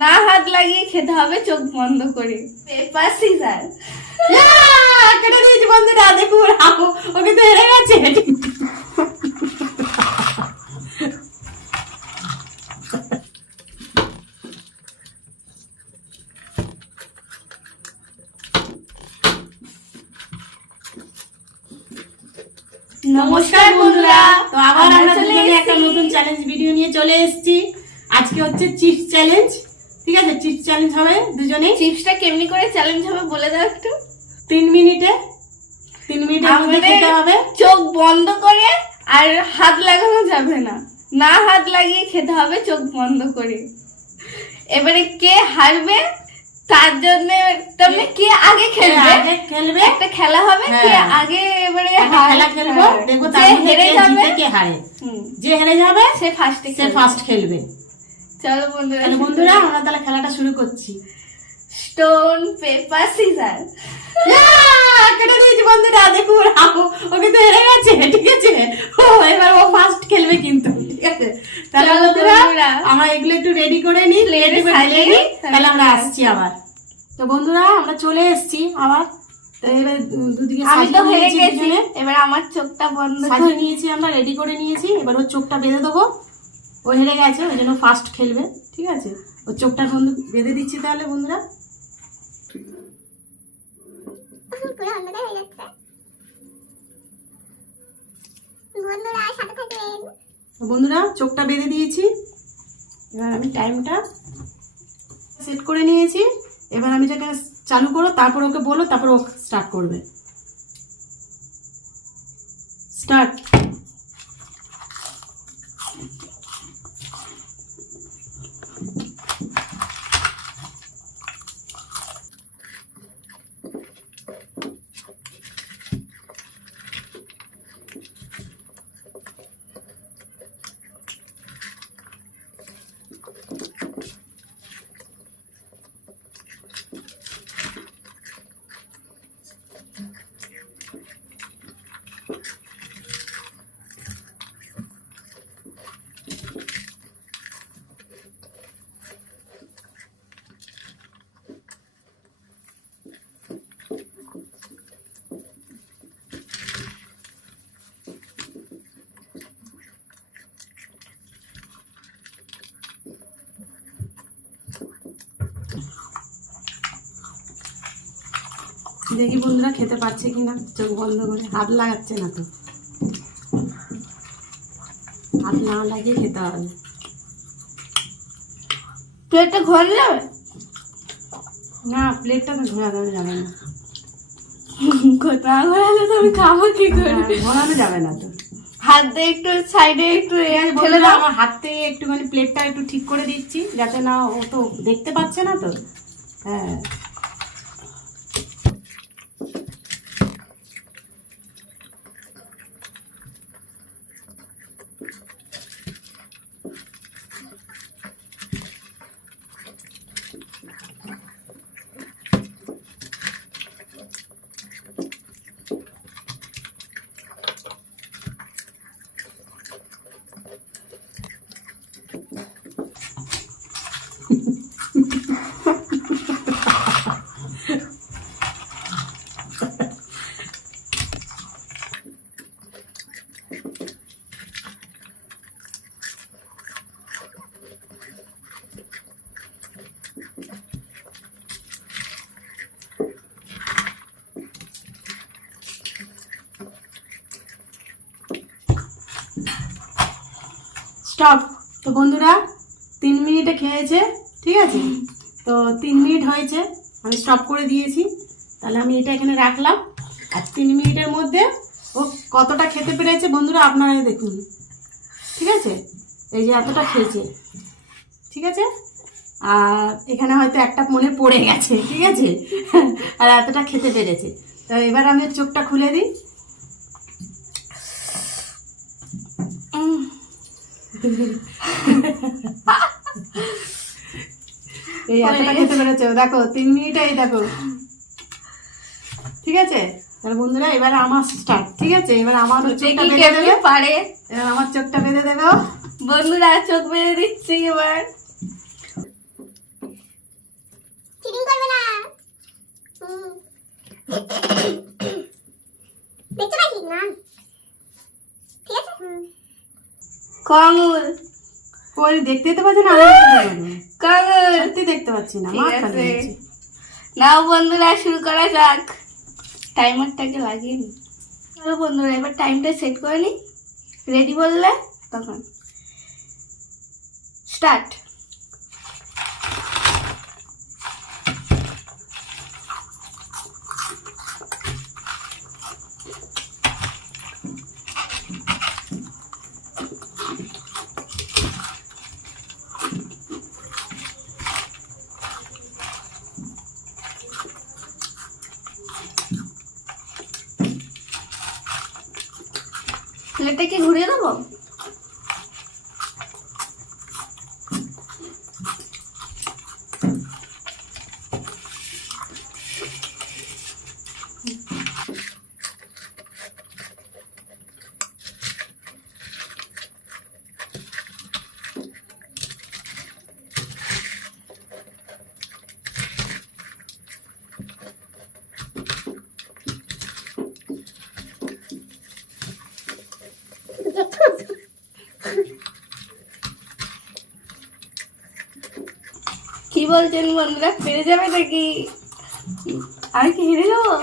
না হাত লাগিয়ে খেতে হবে চোখ বন্ধ করে। পেপার সিজার কেটে দিয়েছি বন্ধুরা, দেখুন ওকে তো হেরে গেছে। নমস্কার বন্ধুরা, তো আবার আমরা চলে দুজনে একটা এসেছি। নতুন চ্যালেঞ্জ ভিডিও নিয়ে চলে এসেছি। আজকে হচ্ছে চিপস চ্যালেঞ্জ। ঠিক আছে, চিপস চ্যালেঞ্জ হবে দুজনে। চিপসটা কেমনি করে চ্যালেঞ্জ হবে বলে দাও একটু। 3 মিনিটের মধ্যে খেতে হবে। চোখ বন্ধ করে, আর হাত লাগানো যাবে না, না হাত লাগিয়ে খেতে হবে চোখ বন্ধ করে। এবারে কে হারবে তার জন্য কে আগে খেলবে, একটা খেলা হবে। কে আগে এবারে খেলা খেলবো, দেখবো তার মধ্যে কে জিতে কে হারে। যে হেরে যাবে সে ফার্স্ট খেলবে। চলো বন্ধুরা আমরা তাহলে খেলাটা শুরু করছি। স্টোন পেপার সিজার কেটে দিয়েছি বন্ধুরা, দেখুন ওকে তো হেরে গেছে। ঠিক আছে, এবার ও ফার্স্ট খেলবে কিন্তু। ঠিক আছে, তাহলে বন্ধুরা আমরা এগুলো একটু রেডি করে নিই, তাহলে আমরা আসছি আবার। তো বন্ধুরা আমরা চলে এসেছি আবার। তো এবার দুদিকে আমি তো হেরে সাজিয়ে গেছি, এবার আমার চোখটা বন্ধ সাজিয়ে নিয়েছি, আমরা রেডি করে নিয়েছি। এবার ওর চোখটা বেঁধে দেবো। ও হেরে গেছে, ওই জন্য ফার্স্ট খেলবে। ঠিক আছে, ওর চোখটা বন্ধু বেঁধে দিচ্ছি তাহলে বন্ধুরা। বন্ধুরা চোখটা বেঁধে দিয়েছি। এবার আমি টাইমটা সেট করে নিয়েছি। এবার আমি যেটা চালু করো, তারপর ওকে বলো, তারপর ও স্টার্ট করবে। স্টার্ট। দেখি বন্ধুরা খেতে পারছে কিনা। চোখ বন্ধ করে, হাত লাগাচ্ছে না তো, হাত না লাগিয়ে খেতে হবে। প্লেটটা ঘোরানো যাবে না, প্লেটটা তো ঘোরানো যাবে না। না ঘোরালে তো আমি খাবো কি করে? ঘোরানো যাবে না তো। হাত দিয়ে একটু সাইডে একটু ঠেলে দাও। আমার হাত থেকে একটুখানি প্লেটটা একটু ঠিক করে দিচ্ছি, যাতে না ও তো দেখতে পাচ্ছে না তো। হ্যাঁ, স্টপ। তো বন্ধুরা 3 মিনিটে খেয়েছে। ঠিক আছে, তো 3 মিনিট হয়েছে, আমি স্টপ করে দিয়েছি। তাহলে আমি এটা এখানে রাখলাম। আর 3 মিনিটের মধ্যে ও কতটা খেতে পেরেছে বন্ধুরা আপনারাই দেখুন। ঠিক আছে, এই যে এতটা খেয়েছে। ঠিক আছে, আর এখানে হয়তো একটা মনে পড়ে গেছে। ঠিক আছে, আর এতটা খেতে পেরেছে। তো এবার আমি চোখটা খুলে দিই। এই এতটা খেতে পেরেছে, দেখো 3 মিনিটে। এই দেখো, ঠিক আছে। তাহলে বন্ধুরা এবার আমার স্টার্ট। ঠিক আছে, এবার আমার চোখটা বেঁধে দেবে। পারে এবার আমার চোখটা বেঁধে দেবে। বন্ধুরা চোখ বেঁধে দিচ্ছি এবার। কঙ্গুর কই দেখতে তো পাচ্ছি না, আমি কি করবো? কঙ্গুর। সত্যি দেখতে পাচ্ছি না, ঠিক মার আছে। খালি হচ্ছে। নাও বন্ধুরা, শুরু করা যাক। টাইমারটাকে লাগিয়ে নি। চলো বন্ধুরা, এবার টাইমটা সেট করে নি। রেডি বললে তখন স্টার্ট। প্লেটটাকে ঘুরিয়ে দেবো। কি বলছেন বন্ধুরা, পেরে যাবে নাকি? আমি কি হেরে যাবো?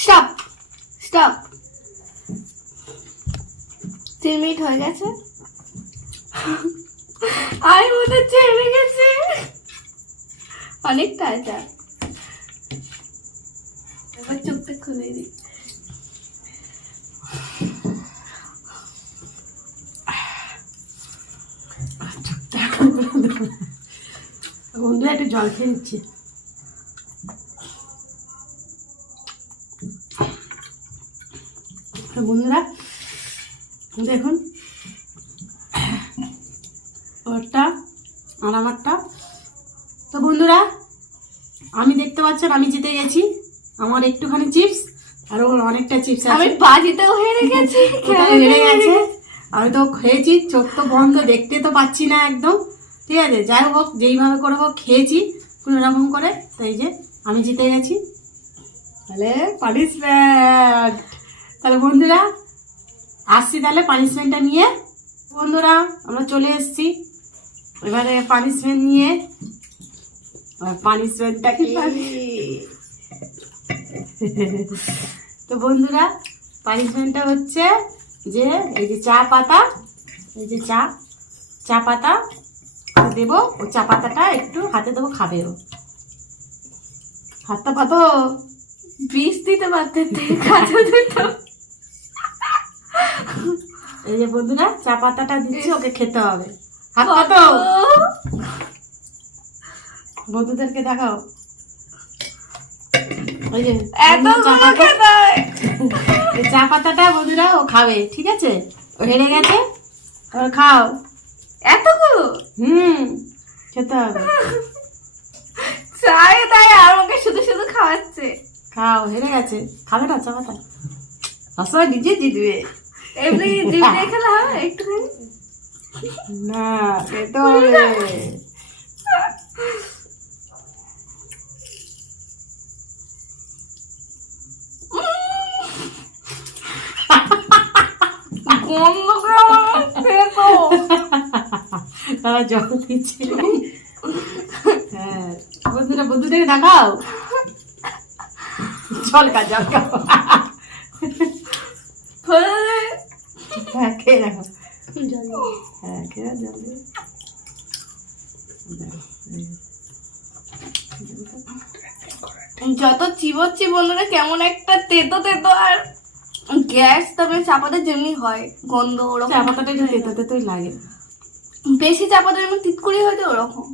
Stop stop. 3 মিনিট হয়ে গেছে। আমি মনে হচ্ছে হেরে গেছে। অনেকটা আছে। এবার চোখটা খুলে দিই। বন্ধুরা একটু জল খেয়ে নিচ্ছি। তো বন্ধুরা দেখুন, ওরটা আর আমারটা। তো বন্ধুরা, আমি দেখতে পাচ্ছেন আমি জিতে গেছি। আমার একটুখানি চিপস আর ওর অনেকটা চিপস আমি আছে। বাজিতেও হেরে গেছি। ওটাও হেরে গেছে। আমি তো খেয়েছি, চোখ তো বন্ধ, দেখতে তো পাচ্ছি না একদম। ঠিক আছে, যাই হোক, যেইভাবে করে হোক খেয়েছি কোনো রকম করে। তো এই যে আমি জিতে গেছি। তাহলে পানিশমেন্ট। তাহলে বন্ধুরা আসছি, তাহলে পানিশমেন্টটা নিয়ে। বন্ধুরা আমরা চলে এসেছি এবারে পানিশমেন্ট নিয়ে। পানিশমেন্টটা কি? তো বন্ধুরা পানিশমেন্টটা হচ্ছে যে এই যে চা পাতা, এই যে চা পাতা দেবো। ও চা পাতাটা একটু হাতে দেবো, খাবে ও। হাতটা পাতো। বিষ দিতে পারতেন, কাজে দিত। এই যে বন্ধুরা চা পাতাটা দিচ্ছি, ওকে খেতে হবে। হাত পাতো, বন্ধুদেরকে দেখাও। ওই যে এত চা পাতা, খেতে হয়। এই চা পাতাটা বন্ধুরা ও খাবে। ঠিক আছে, ও হেরে গেছে, ওর খাও। এতগুলো খেতে হবে। চাই তাই আর ওকে শুধু শুধু খাওয়াচ্ছে। খাও, হেরে গেছে, খাবে না চা পাতা। আসলে নিজে জিতবে। এমনি জিভ দিয়ে খেলা হবে একটুখানি? না, খেতে হবে। গন্ধ খাওয়াচ্ছে তো। তারা জল দিচ্ছে। হ্যাঁ বন্ধুরা, বন্ধুদের দেখাও। জল খা জল খা। হয়ে হ্যাঁ খেয়ে রাখো, হ্যাঁ খেয়ে জল দিয়ে। যত চিবোচ্ছি বন্ধুরা কেমন একটা তেতো তেতো, আর গ্যাস তবে চাপাতে যেমনি হয় গন্ধ ওরকম। চা পাতাটা একটু তেতো তেতোই লাগে। বেশি চাপাতে যেমন তিতকুড়ি হয়তো ওরকম।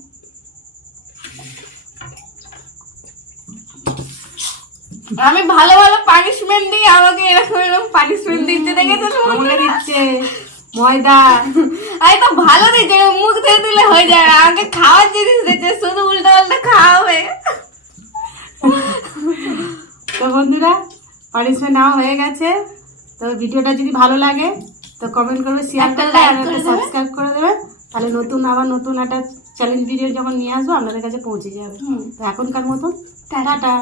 আমি ভালো ভালো পানিশমেন্ট দিই, আমাকে এরকম এরকম পানিশমেন্ট দিতে দেখেছেন? আমাকে দিচ্ছে ময়দা। আমি তো ভালো দিচ্ছে, মুখ ধুয়ে দিলে হয়ে যায়, আমাকে খাওয়ার জিনিস দিচ্ছে, শুধু উল্টো পাল্টা খাওয়াবে। তো বন্ধুরা পানিশমেন্ট নেওয়া হয়ে গেছে। তো ভিডিওটা যদি ভালো লাগে তো কমেন্ট করবে, শেয়ার একটা করবে, like আর করে একটা দেবে। সাবস্ক্রাইব করে দেবে। তাহলে নতুন একটা চ্যালেঞ্জ ভিডিও যখন নিয়ে আসবো আপনাদের কাছে পৌঁছে যাবে। তো এখনকার মতন টাটা।